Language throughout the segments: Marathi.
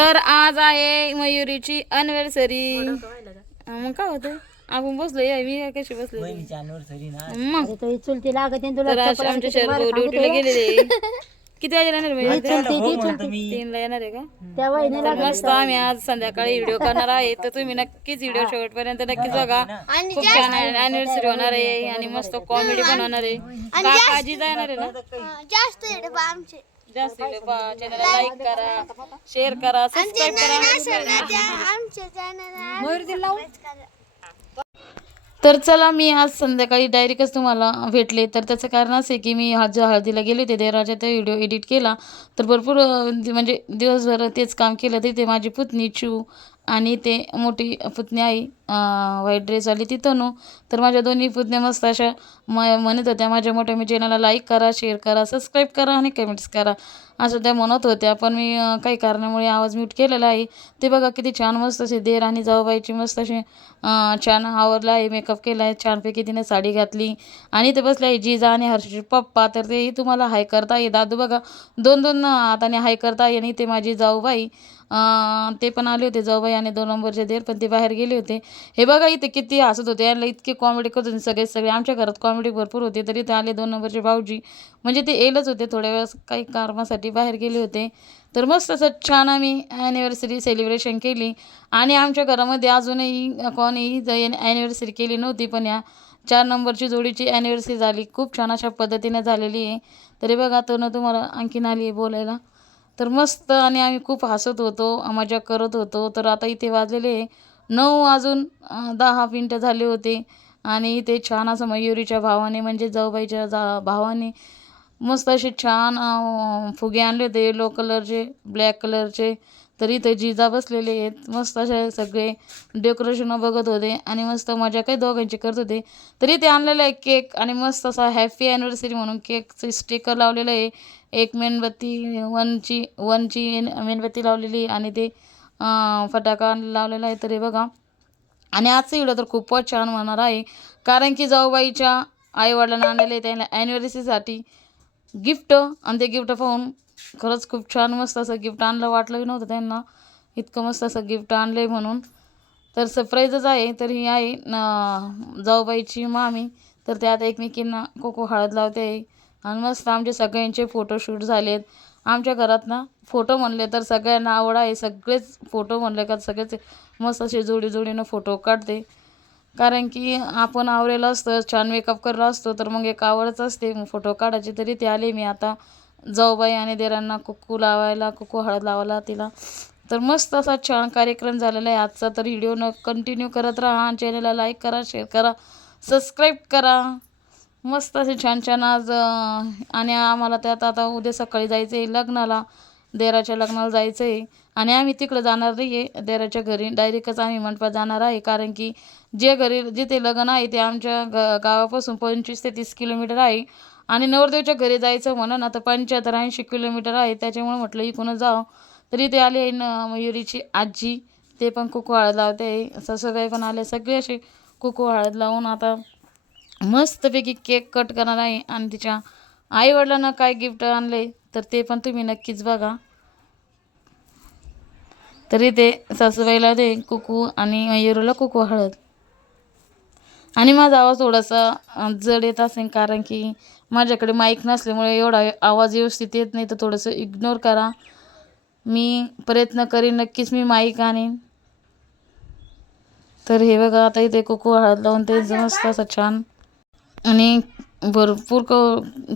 तर आज आहे मयुरीची अनिव्हर्सरी मग काय होतं आपण बसलो या मी कशी बसले मग. चुलती लागत तर आज आमच्या शहर ड्युटीला गेलेले किती वाजेला येणार मयुरी? चुलती तीनला येणार आहे का? तर मस्त आम्ही आज संध्याकाळी व्हिडिओ करणार आहे. तर तुम्ही नक्कीच व्हिडिओ शेवटपर्यंत नक्कीच बघा खूप छान अनिव्हर्सरी होणार आहे आणि मस्त कॉमेडी पण होणार आहे. काकाजी जाणार आहे ना? जास्त आमचे. जास्त चॅनल लाईक करा शेअर करा सबस्क्राईब करा. तर चला मी आज संध्याकाळी डायरेक्टच तुम्हाला भेटले. तर त्याचं कारण असं आहे की मी आज जो हळदीला गेले होते देवराजा ते व्हिडिओ एडिट केला. तर भरपूर म्हणजे दिवसभर तेच काम केलं तिथे. माझी पुतणी चू आणि ते मोठी पुतणी आई व्हाईट ड्रेस आली ती तनू. तर माझ्या दोन्ही पुतण्या मस्त अशा म म्हणत होत्या माझ्या मोठ्या मी चॅनलला लाईक करा शेअर करा सबस्क्राईब करा आणि कमेंट्स करा. असं त्या म्हणत होत्या पण मी काही कारणामुळे आवाज म्यूट केलेला आहे. ते बघा किती छान मस्त असे देर आणि जाऊबाईची मस्त असे छान आवरला आहे मेकअप केला आहे छानपैकी तिने साडी घातली. आणि ते बसले आहे जिजा आणि हर्षचे पप्पा. तर तेही तुम्हाला हाय करता ये दादू बघा दोन दोन हाताने हाय करता ये आणि ते माझी जाऊबाई. ते पण आले होते जाऊबाई आणि दोन नंबरचे देर पण ते बाहेर गेले होते. हे बघा इथे किती हसत होते. यांना इतके कॉमेडी करत होते सगळे सगळे. आमच्या घरात कॉमेडी भरपूर होती. तरी ते आले दोन नंबरचे भाऊजी. म्हणजे ते येलच होते. थोड्या वेळेस काही कामासाठी बाहेर गेले होते. तर मस्त असं छान आम्ही ॲनिव्हर्सरी सेलिब्रेशन केली. आणि आमच्या घरामध्ये अजूनही कोणीही ॲनिव्हर्सरी केली नव्हती पण या चार नंबरची जोडीची ॲनिव्हर्सरी झाली. खूप छान अशा पद्धतीने झालेली आहे. तरी बघा तो न तुम्हाला आणखीन आली आहे बोलायला. तर मस्त आणि आम्ही खूप हसत होतो मजा करत होतो. तर आता इथे वाजलेले नऊ वाजून दहा मिनटं झाले होते. आणि इथे छान असं मयुरीच्या भावाने म्हणजे जाऊबाईच्या जा भावाने मस्त असे छान फुगे आणले होते. येलो कलरचे ब्लॅक कलरचे तर इथे जिजा बसलेले आहेत. मस्त असे सगळे डेकोरेशन बघत होते आणि मस्त मजा काही दोघांची करत होते. तरी ते आणलेलं आहे केक आणि मस्त असा हॅपी ॲनिव्हर्सरी म्हणून केकचं स्टिकर लावलेलं आहे. एक मेणबत्ती वनची वनची मेणबत्ती लावलेली आहे आणि ते फटाका लावलेला आहे. तर हे बघा. आणि आजचं व्हिडिओ तर खूपच छान होणार आहे. कारण की जाऊबाईच्या आईवडिलांना आणलेले त्यांना ॲनिव्हर्सरीसाठी गिफ्ट आणि ते गिफ्ट पाहून खरंच खूप छान मस्त असं गिफ्ट आणलं वाटलं नव्हतं त्यांना. इतकं मस्त असं गिफ्ट आणलं आहे म्हणून. तर सरप्राईजच आहे तर ही आहे न जाऊबाईची मामी. तर त्यात एकमेकींना कोको हळद लावते. आहे आणि मस्त आमचे सगळ्यांचे फोटोशूट झालेत. आमच्या घरात ना फोटो म्हणले तर सगळ्यांना आवड आहे. सगळेच फोटो म्हणले का सगळेच मस्त असे जोडी जोडीनं फोटो काढते. कारण की आपण आवरेला असतं छान मेकअप करला असतो तर मग एक आवडच असते. मग फोटो काढायची तरी ते आले. मी आता जाऊबाई आणि देरांना कुक्कू लावायला कुक्कू हळद लावायला तिला. तर मस्त असा छान कार्यक्रम झालेला आहे. आजचा तर व्हिडिओ न कंटिन्यू करत राहा. चॅनलला लाईक करा शेअर करा सबस्क्राईब करा. मस्त असे छान छान आज आणि आम्हाला त्यात आता उद्या सकाळी जायचं आहे लग्नाला. देराच्या लग्नाला जायचं आहे आणि आम्ही तिकडं जाणार नाही आहे देराच्या घरी डायरेक्टच आम्ही मंडपात जाणार आहे. कारण की जे घरी जिथे लग्न आहे ते आमच्या ग गावापासून पंचवीस ते तीस किलोमीटर आहे. आणि नवरदेवच्या घरी जायचं म्हणून आता पंच्याहत्तर ऐंशी किलोमीटर आहे. त्याच्यामुळे म्हटलं इकूनच जावं? तरी ते आले न मयुरीची आजी. ते पण कुकू हळद लावते. आहे सासूबाई पण आले सगळे असे कुकू हळद लावून आता मस्तपैकी केक कट करणार आहे. आणि तिच्या आईवडिलांना काय गिफ्ट आणले तर ते पण तुम्ही नक्कीच बघा. तरी ते सासूबाईला ते कुकू आणि मयुरीला कुकू हळद. आणि माझा आवाज थोडासा जड येत असेल कारण की माझ्याकडे माईक नसल्यामुळे एवढा आवाज व्यवस्थित येत नाही तर थोडंसं इग्नोर करा. मी प्रयत्न करीन नक्कीच मी माईक आणीन. तर हे बघा आता इथे कुकू हळद लावून ते मस्त असं छान आणि भरपूर क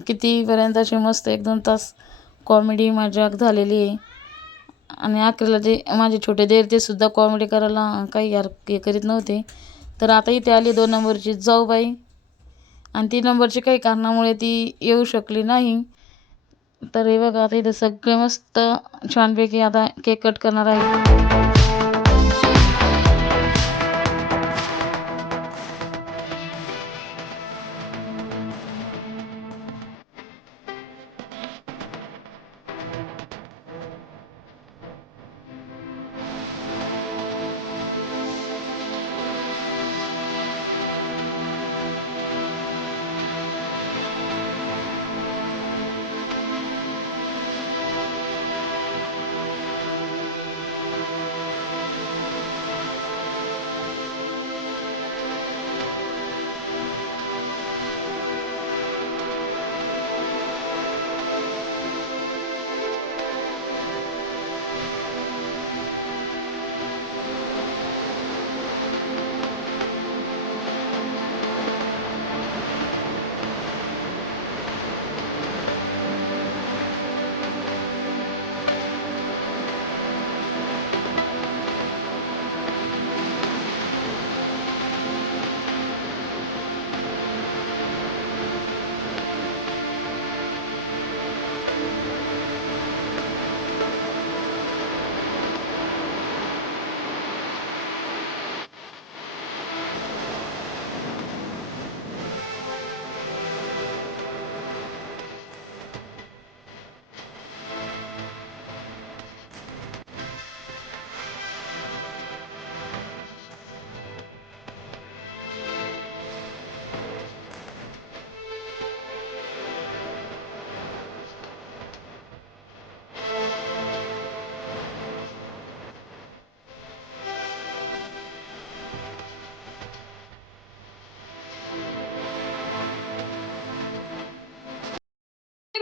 कितीपर्यंत अशी मस्त एक दोन तास कॉमेडी मजाक झालेली आहे. आणि अखेरला जे माझे छोटे देर ते सुद्धा कॉमेडी करायला काही यार हे करीत नव्हते. तर आता इथे आली दोन नंबरची जाऊबाई. आणि ती नंबरची काही कारणामुळे ती येऊ शकली नाही. तर हे बघा आता इथं सगळे मस्त छानपैकी आता केक कट करणार आहे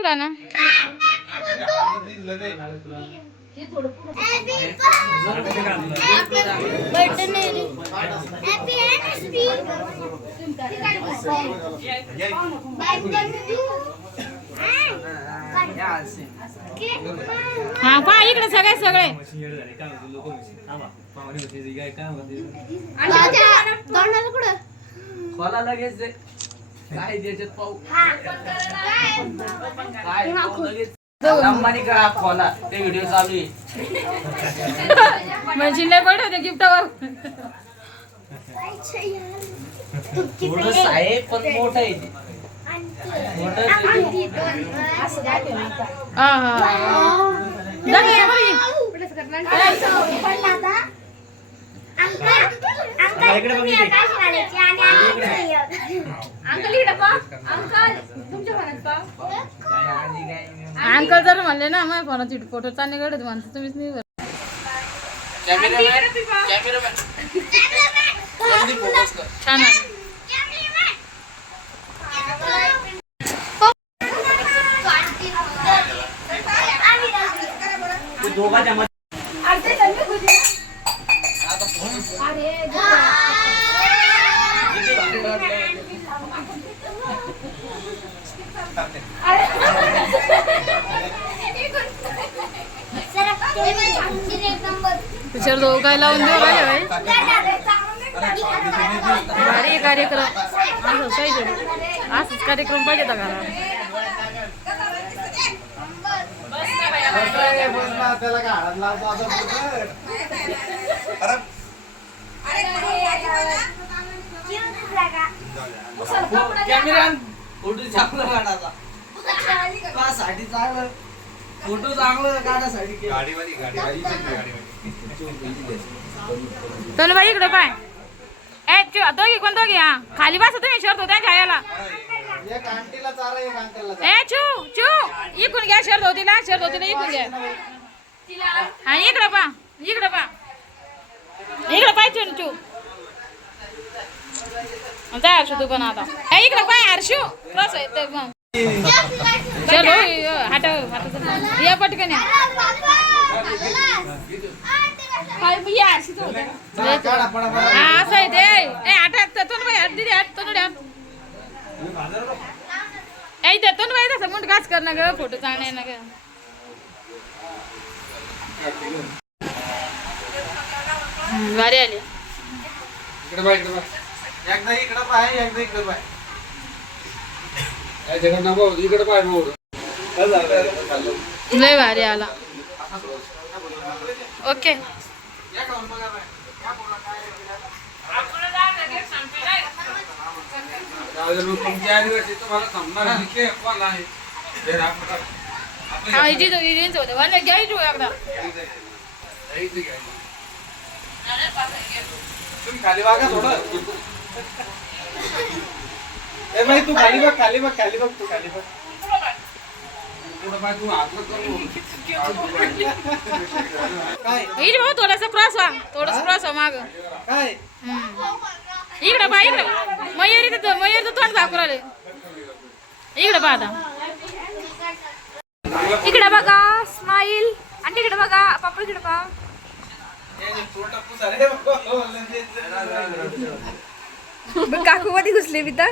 इकडं ना. हा पहा इकडे सगळे सगळे. कुठं? खोला लगेच. काय त्याच्यात पाहू? काय? पाहू लगेच. अंबानी करा खोला. ते व्हिडिओ चालू आहे. म्हणजे लय पडत होते गिफ्टावर थोडं आहे पण मोठं आहे ते. मोठं आहे ते. अंकल जर म्हणले ना माझ्या फोनाची फोटो चांगले काढत म्हणतो तुम्हीच नाही छान आहे. तुझ्यावर दोघं काय लावून देऊ राहिले भारी कार्यक्रम असं पाहिजे असंच कार्यक्रम पाहिजे होता घरात कॅमेरामॅन फोटो छापला काढायचा साठी चांगलं फोटो चांगलं तनु बाई इकडे पाय. ए चु- दोघी कोण दोघी? हा खाली बसा तुम्ही शर्ट होत्या घ्यायला ए चू चू इकून घ्या शर्ट होतीला शर्ट होतीला इकून घ्या. हा इकडे पा इकडे पा. इकडे पाय चू चू. जा हर्षू तू पण आता. ए इकडे पाय हर्षू. मग चल हटव या पटकन तू हा असं आहे ते. ए आठ तोंड बाई आठ दिदी आठ तोंड आठ. ए इथे तोंड बाई तसं मुंड काच कर ना ग फोटो चांगले ना ग. भारी आली. इकडे बाय इकडे बाय एकदा इकडे पाय एकदा इकडे पाय. इकडे लय भारी आला. ओके. खाली वागा थोडं. ए बाई तू खाली बघ खाली बघ खाली बघ तू खाली बघ. पुढं बाय तू हात वर करून. काय? इजी भाऊ थोडासा क्रॉस व्हा थोडासा क्रॉस व्हा माग. काय? इकडे पहा इकडे. मयूर इथं मयूर तोंड दाखवू राहिले. इकडे पहा आता. इकडे बघा स्माईल आणि तिकडे बघा पप्पा इकडे पहा. बघ, काकू मध्ये घुसले मी तर.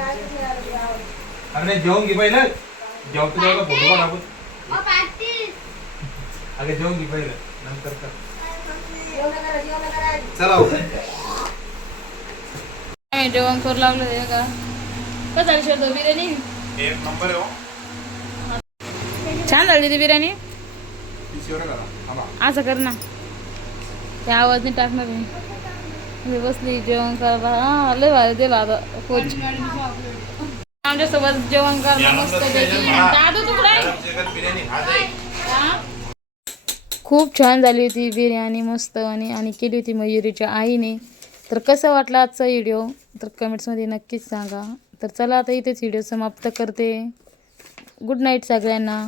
अरे नाही जेवून घे पहिलं. जेवतो जेवतो फोटो काढ आपण? अगं जेवून घे पहिलं. नंतर कर. चला हो. आम्ही जेवण करू लागलो हे का? कसं झाली शर्ट बिर्याणी? एक नंबर आहे हो. छान झाली ती बिर्याणी. पिशीवर करा. थांबा. असं कर ना. ते आवाज नाही टाकणार मी मी बसली जेवण करायला हा लय भारी दिला आता कोच. आमच्यासोबत जेवण करणं मस्त दादू तू? खूप छान झाली होती बिर्याणी मस्त आणि आणि केली होती मयुरीच्या आईने. तर कसं वाटलं आजचा व्हिडिओ तर कमेंट्समध्ये नक्कीच सांगा. तर चला आता इथेच व्हिडिओ समाप्त करते. गुड नाईट सगळ्यांना.